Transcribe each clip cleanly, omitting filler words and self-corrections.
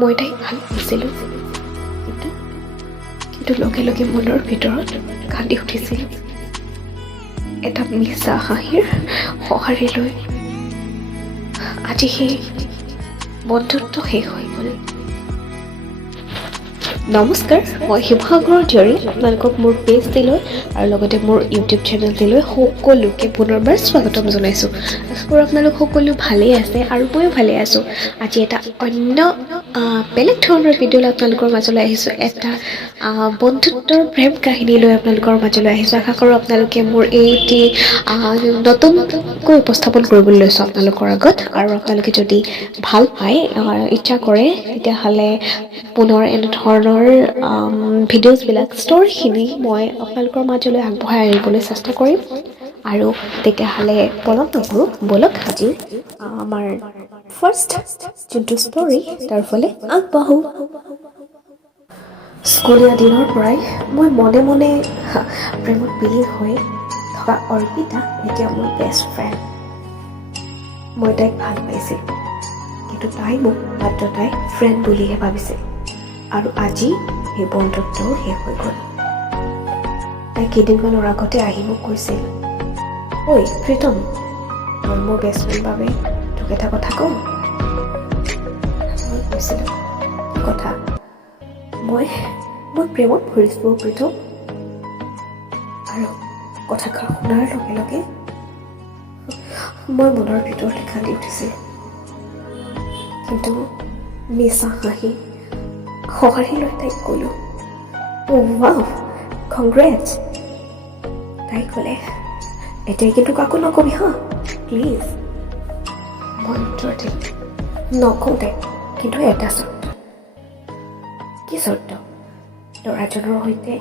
মই তাইক ভাল পাইছিলোঁ, কিন্তু লগে লগে মনৰ ভিতৰত কান্দি উঠিছিল এটা মিছা হাঁহিৰ সঁহাৰি লৈ। আজি সেই বন্ধুত্ব শেষ হৈ গ'ল। নমস্কাৰ, মই শিৱসাগৰৰ জীয়ৰী আপোনালোকক মোৰ পেজটিলৈ আৰু লগতে মোৰ ইউটিউব চেনেলটিলৈ সকলোকে পুনৰবাৰ স্বাগতম জনাইছোঁ। আশা কৰোঁ আপোনালোক সকলো ভালেই আছে আৰু ময়ো ভালেই আছোঁ। আজি এটা অন্য বেলেগ ধৰণৰ ভিডিঅ' লৈ আপোনালোকৰ মাজলৈ আহিছোঁ। এটা বন্ধুত্বৰ প্ৰেম কাহিনী লৈ আপোনালোকৰ মাজলৈ আহিছোঁ। আশা কৰোঁ আপোনালোকে মোৰ এইটি নতুনকৈ উপস্থাপন কৰিবলৈ লৈছোঁ আপোনালোকৰ আগত। আৰু আপোনালোকে যদি ভাল পায়, ইচ্ছা কৰে, তেতিয়াহ'লে পুনৰ এনেধৰণৰ ভিডিঅ'জবিলাক, ষ্টৰিখিনি মই আপোনালোকৰ মাজলৈ আগবঢ়াই আনিবলৈ চেষ্টা কৰিম। আৰু তেতিয়াহ'লে পলম নকৰোঁ, ব'লক আজি আমাৰ ফাৰ্ষ্ট যোনটো ষ্টৰি তাৰ ফালে আগবাঢ়োঁ। স্কুলীয়া দিনৰ পৰাই মই মনে মনে প্ৰেমত বিলীন হৈ থকা অৰ্পিতা এতিয়া মোৰ বেষ্ট ফ্ৰেণ্ড। মই তাইক ভাল পাইছিলোঁ, কিন্তু তাই মোক মাত্ৰ তাই ফ্ৰেণ্ড বুলিহে ভাবিছিল। আৰু আজি সেই বন্ধুত্বও শেষ হৈ গ'ল। তাই কেইদিনমানৰ আগতে আহি মোক কৈছিল, ঐ প্ৰীতম, মই মোৰ বেষ্ট ফ্ৰেণ্ড বাবে তোক এটা কথা কওঁ। মই কৈছিলোঁ, কি কথা? মই প্ৰেমত পৰিছোঁ প্ৰীতম। আৰু কথাষাৰ শুনাৰ লগে লগে মই মনৰ ভিতৰতে কান্দি উঠিছিলোঁ। কিন্তু মিছা হাঁহি সঁহাৰি লৈ তাইক ক'লোঁ, ৱাও, কংগ্ৰেটছ। তাই ক'লে, এতিয়া কিন্তু কাকো নকবি হা, প্লিজ। মই উত্তৰ দিলোঁ, নকওঁ দে, কিন্তু এটা চৰ্ত। কি চৰ্ত? ল'ৰাজনৰ সৈতে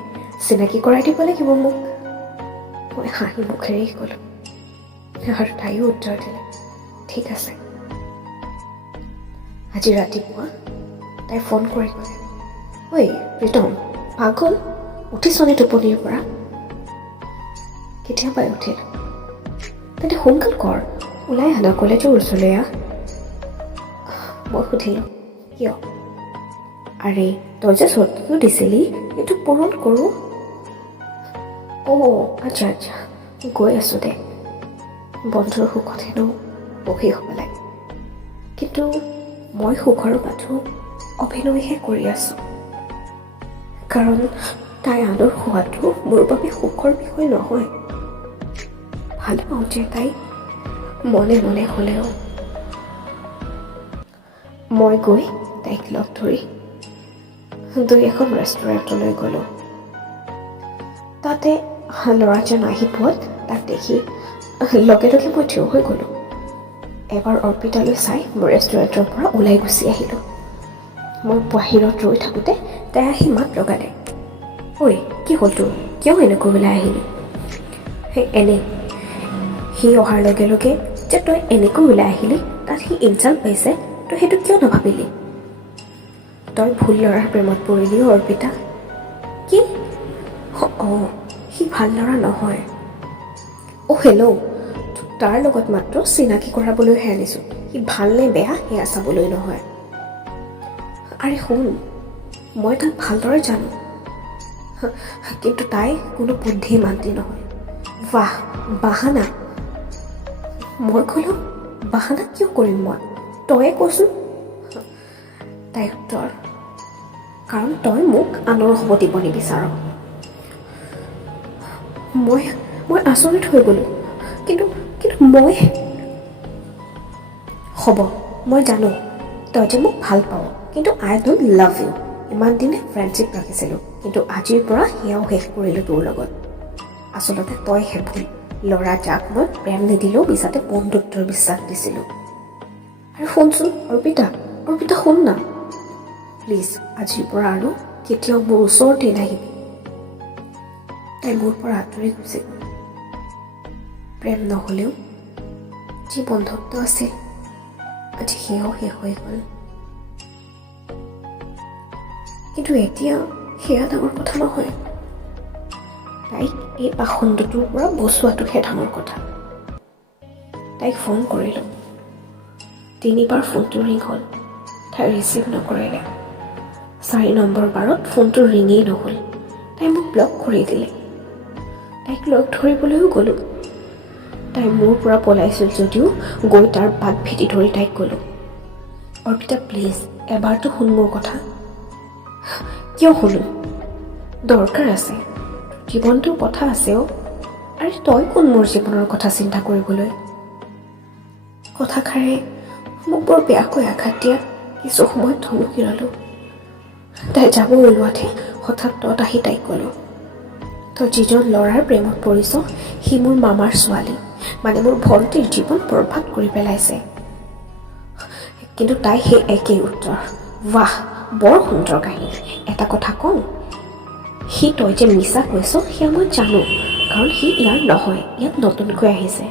চিনাকি কৰাই দিব লাগিব মোক। মই হাঁহি মুখেৰেই ক'লোঁ, আৰু তাইও উত্তৰ দিলে, ঠিক আছে। আজি ৰাতিপুৱা তাই ফোন কৰি ক'লে, ঐ প্ৰীতম, পাগল, উঠিছনে টোপনিৰ পৰা? কেতিয়াবাই উঠিলোঁ। তেন্তে সোনকাল কৰ, ওলাই আনা, কলেজৰ ওচৰলৈ আহ। মই সুধিলোঁ, কিয়? আৰে তই যে চৰ্তটো দিছিলি, সেইটো পূৰণ কৰোঁ। অঁ আচ্ছা আচ্ছা, গৈ আছোঁ দে। বন্ধুৰ সুখত হেনো সুখী হ'ব লাগে, কিন্তু মই সুখৰ বাটো অভিনয়হে কৰি আছোঁ। কাৰণ তাই আনৰ হোৱাটো মোৰ বাবে সুখৰ বিষয় নহয়। ভাল পাওঁ যে তাই মনে মনে হ'লেও। মই গৈ তাইক লগ ধৰি দুই এখন ৰেষ্টুৰেণ্টলৈ গ'লোঁ। তাতে ল'ৰাজন আহি পোৱাত তাক দেখি লগে লগে মই থিয় হৈ গ'লোঁ। এবাৰ অৰ্পিতালৈ চাই মই ৰেষ্টুৰেণ্টৰ পৰা ওলাই গুচি আহিলোঁ। মই বাহিৰত ৰৈ থাকোঁতে তাই আহি মাত লগালে, ঐ কি হ'ল তোৰ, কিয় এনেকৈ ওলাই আহিলি? এনেই। সি অহাৰ লগে লগে যে তই এনেকৈ ওলাই আহিলি, তাত সি ইনচাল্ট পাইছে, তই সেইটো কিয় নাভাবিলি? তই ভুল ল'ৰাৰ প্ৰেমত পৰিলি অৰ্পিতা। কি? অঁ, সি ভাল ল'ৰা নহয়। অ' হেল্ল', তাৰ লগত মাত্ৰ চিনাকি কৰাবলৈহে আনিছোঁ। সি ভাল নে বেয়া সেয়া চাবলৈ নহয়। আৰে শুন, মই তাক ভালদৰে জানো, কিন্তু তাই কোনো বুদ্ধি মান্তি নহয়। বাহ, বাহানা। মই ক'লোঁ, বাহানা কিয় কৰিম মই, তয়ে কচোন। তাই উত্তৰ, কাৰণ তই মোক আনৰ হ'ব দিব নিবিচাৰ। মই আচৰিত হৈ গ'লোঁ, কিন্তু মই হ'ব, মই জানো তই যে মোক ভাল পাৱ, কিন্তু আই ডোণ্ট লাভ ইউ। ইমান দিনে ফ্ৰেণ্ডশ্বিপ ৰাখিছিলোঁ, কিন্তু আজিৰ পৰা সেয়াও শেষ কৰিলোঁ তোৰ লগত। আচলতে তইহে ভুল। ল'ৰা যাক মই প্ৰেম নিদিলেও মিছাতে বন্ধুত্বৰ বিশ্বাস দিছিলোঁ। আৰু শুনচোন অৰ্পিতা শুন না, প্লিজ আজিৰ পৰা আৰু কেতিয়াও মোৰ ওচৰতে নাহিবি। তাই মোৰ পৰা আঁতৰি গুচি গ'ল। প্ৰেম নহ'লেও যি বন্ধুত্ব আছিল, আজি সেয়াও শেষ হৈ গ'ল। কিন্তু এতিয়া সেয়া ডাঙৰ কথা নহয়। তাইক এই পাখণ্ডটোৰ পৰা বচোৱাটোহে ডাঙৰ কথা। তাইক ফোন কৰিলোঁ, 3বাৰ ফোনটো ৰিং হ'ল। তাই ৰিচিভ নকৰিলে 4 নম্বৰ বাৰত ফোনটো ৰিঙেই নহ'ল তাই মোক ব্লক কৰি দিলে তাইক লগ ধৰিবলৈও গ'লোঁ তাই মোৰ পৰা পলাইছিল যদিও গৈ তাৰ বাট ভেটি ধৰি তাইক ক'লোঁ অৰ্পিতা প্লিজ এবাৰতো শুন মোৰ কথা কিয় শুনো দৰকাৰ আছে জীৱনটোৰ কথা আছে আৰু তই কোন মোৰ জীৱনৰ কথা চিন্তা কৰিবলৈ কথাষাৰে মোক বৰ বেয়াকৈ আঘাত দিয়া কিছু সময় থমকি ৰ'লোঁ তাই যাব ওলোৱাতে হঠাৎ তত আহি তাইক ক'লোঁ তই যিজন ল'ৰাৰ প্ৰেমত পৰিছ সি মোৰ মামাৰ ছোৱালী মানে মোৰ ভণ্টিৰ জীৱন বৰবাদ কৰি পেলাইছে কিন্তু তাই সেই একেই উত্তৰ ৱাহ বৰ সুন্দৰ কাহিনী এটা কথা কওঁ সি তই যে মিছা কৈছ সেয়া মই জানো কাৰণ সি ইয়াৰ নহয় ইয়াত নতুনকৈ আহিছে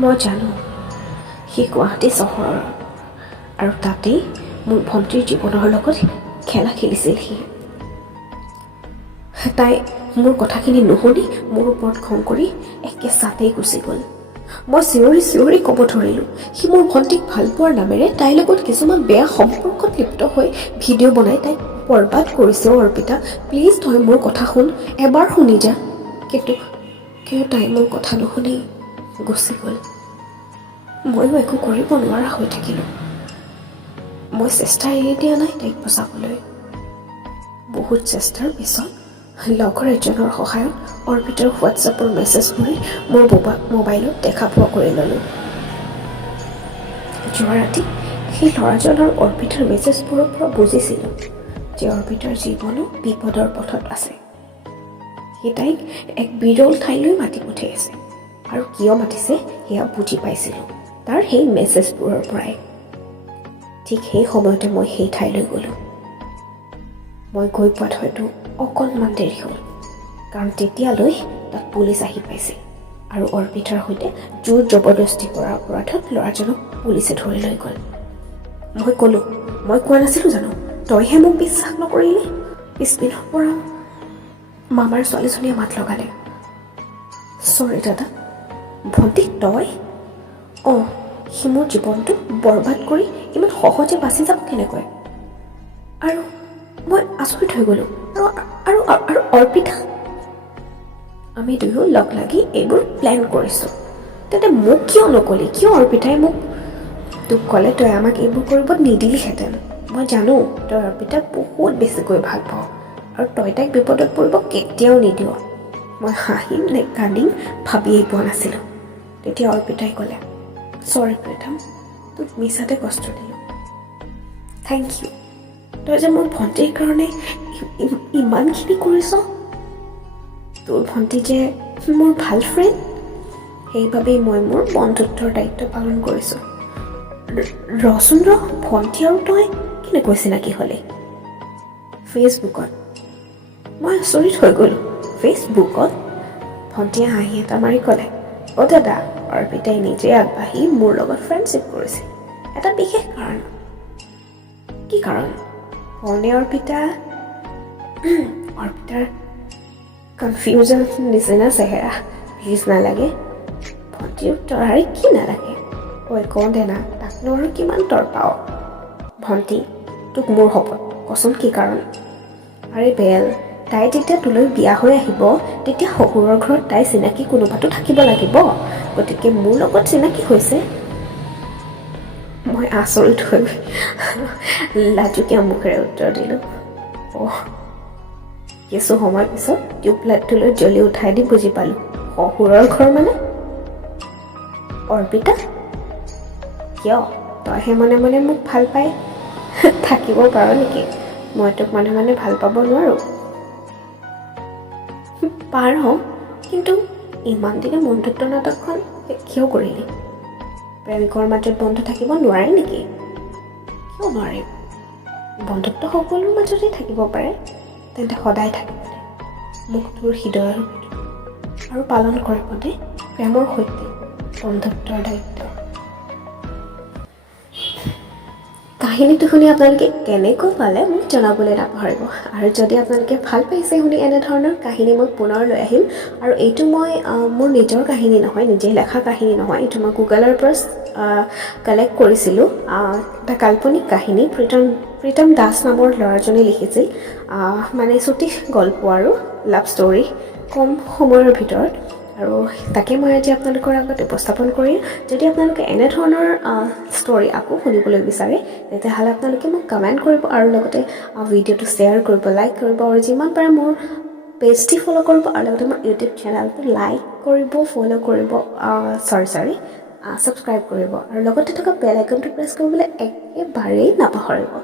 মই জানো সি গুৱাহাটী চহৰৰ আৰু তাতেই মোৰ ভণ্টিৰ জীৱনৰ লগত খেলা খেলিছিল সি তাই মোৰ কথাখিনি নুশুনি মোৰ ওপৰত খং কৰি একে চাতেই গুচি গ'ল মই চিঞৰি ক'ব ধৰিলোঁ সি মোৰ ভণ্টিক ভাল পোৱাৰ নামেৰে তাইৰ লগত কিছুমান বেয়া সম্পৰ্কত লিপ্ত হৈ ভিডিঅ' বনাই তাইক বৰবাদ কৰিছে অৰ্পিতা প্লিজ তই মোৰ কথা শুন এবাৰ শুনি যা কিন্তু তাই মোৰ কথা নুশুনি গুচি গ'ল ময়ো একো কৰিব নোৱাৰা হৈ থাকিলোঁ মই চেষ্টা এৰি দিয়া নাই তাইক বচাবলৈ বহুত চেষ্টাৰ পিছত লগৰ এজনৰ সহায়ত অৰ্পিতাৰ হোৱাটছএপৰ মেছেজবোৰে মোৰ মোবাইলত দেখা পোৱা কৰি ল'লোঁ যোৱা ৰাতি সেই ল'ৰাজনৰ অৰ্পিতাৰ মেছেজবোৰৰ পৰা বুজিছিলোঁ যে অৰ্পিতাৰ জীৱনো বিপদৰ পথত আছে সি তাইক এক বিৰল ঠাইলৈ মাতি পঠিয়াইছে আৰু কিয় মাতিছে সেয়া বুজি পাইছিলোঁ তাৰ সেই মেছেজবোৰৰ পৰাই ঠিক সেই সময়তে মই সেই ঠাইলৈ গ'লোঁ মই গৈ পোৱাত হয়তো অকণমান দেৰি হ'ল কাৰণ তেতিয়ালৈ তাত পুলিচ আহি পাইছিল আৰু অৰ্পিতাৰ সৈতে জোৰ জবৰদস্তি কৰা অপৰাধত ল'ৰাজনক পুলিচে ধৰি লৈ গ'ল মই ক'লোঁ মই কোৱা নাছিলোঁ জানো তইহে মোক বিশ্বাস নকৰিলি পিছপিনৰ পৰা মামাৰ ছোৱালীজনীয়ে মাত লগালে চৰি দাদা ভণ্টি তই অঁ সি মোৰ জীৱনটো বৰবাদ কৰি ইমান সহজে বাচি যাব কেনেকৈ আৰু মই আচৰিত হৈ গ'লোঁ আৰু অৰ্পিতা আমি দুয়ো লগ লাগি এইবোৰ প্লেন কৰিছোঁ তেন্তে মোক কিয় নকলি কিয় অৰ্পিতাই মোক তোক ক'লে তই আমাক এইবোৰ কৰিব নিদিলিহেঁতেন মই জানো তই অৰ্পিতাক বহুত বেছিকৈ ভাল পাওঁ আৰু তই তাইক বিপদত পৰিব কেতিয়াও নিদিয় মই হাঁহিম নে কান্দিম ভাবিয়েই পোৱা নাছিলোঁ তেতিয়া অৰ্পিতাই ক'লে চৰি প্ৰীতম তোক মিছাতে কষ্ট দিলোঁ থেংক ইউ তই যে মোৰ ভণ্টিৰ কাৰণে ইমানখিনি কৰিছ তোৰ ভণ্টি যে মোৰ ভাল ফ্ৰেণ্ড সেইবাবেই মই মোৰ বন্ধুত্বৰ দায়িত্ব পালন কৰিছোঁ ৰচোন ভণ্টি আৰু তই কেনেকৈ চিনাকি হ'লে ফেচবুকত মই আচৰিত হৈ গ'লোঁ ফেচবুকত ভণ্টিয়ে হাঁহি এটা মাৰি ক'লে অ' দাদা অৰ্পিতাই নিজে আগবাঢ়ি মোৰ লগত ফ্ৰেণ্ডশ্বিপ কৰিছিল এটা বিশেষ কাৰণ কি কাৰণ কওঁনে অৰ্পিতাৰ কনফিউজন নিচিনা চেহেৰা প্লিজ নালাগে ভণ্টিৰ উত্তৰ আৰু কি নালাগে ঐ কওঁ দে না তাকনো আৰু কিমান তৰ পাৱ ভণ্টি তোক মোৰ শপত কচোন কি কাৰণ আৰে বেল তাই যেতিয়া তোলৈ বিয়া হৈ আহিব তেতিয়া শহুৰৰ ঘৰত তাই চিনাকি কোনোবাটো থাকিব লাগিব গতিকে মোৰ লগত চিনাকি হৈছে মই আচৰিত হৈ লাজুকীয়া মুখেৰে উত্তৰ দিলোঁ অহ কিছু সময় পিছত টিউবলাইটটোলৈ জ্বলি উঠাই দি বুজি পালোঁ শহুৰৰ ঘৰ মানে অৰ্পিতা কিয় তইহে মনে মনে মোক ভাল পাই থাকিব পাৰ নেকি মই তোক মানে ভাল পাব নোৱাৰোঁ পাৰ কিন্তু ইমান দিনে বন্ধুত্ব নাটকখন কিয় কৰিলি প্ৰেমিকৰ মাজত বন্ধু থাকিব নোৱাৰে নেকি কিয় নোৱাৰে বন্ধুত্ব সকলোৰ মাজতেই থাকিব পাৰে তেন্তে সদায় থাকিব দে মোক তোৰ হৃদয়ৰ আৰু পালন কৰিব দে প্ৰেমৰ সৈতে বন্ধুত্বৰ দায়িত্ব কাহিনীটো শুনি আপোনালোকে কেনেকৈ পালে মোক জনাবলৈ নাপাহৰিব আৰু যদি আপোনালোকে ভাল পাইছে শুনি এনেধৰণৰ কাহিনী মই পুনৰ লৈ আহিম আৰু এইটো মই মোৰ নিজৰ কাহিনী নহয় নিজে লেখা কাহিনী নহয় এইটো মই গুগলৰ পৰা কালেক্ট কৰিছিলোঁ এটা কাল্পনিক কাহিনী প্ৰীতম দাস নামৰ ল'ৰাজনে লিখিছিল মানে চুটি গল্প আৰু লাভ ষ্টৰী কম সময়ৰ ভিতৰত আৰু তাকে মই আজি আপোনালোকৰ আগত উপস্থাপন কৰিম যদি আপোনালোকে এনেধৰণৰ ষ্টৰী আকৌ শুনিবলৈ বিচাৰে তেতিয়াহ'লে আপোনালোকে মোক কমেণ্ট কৰিব আৰু লগতে ভিডিঅ'টো শ্বেয়াৰ কৰিব লাইক কৰিব আৰু যিমান পাৰে মোৰ পেজটি ফ'ল' কৰিব আৰু লগতে মোৰ ইউটিউব চেনেলটো লাইক কৰিব ফ'ল' কৰিব ছাবস্ক্ৰাইব কৰিব আৰু লগতে থকা বেল আইকনটো প্ৰেছ কৰিবলৈ একেবাৰেই নাপাহৰিব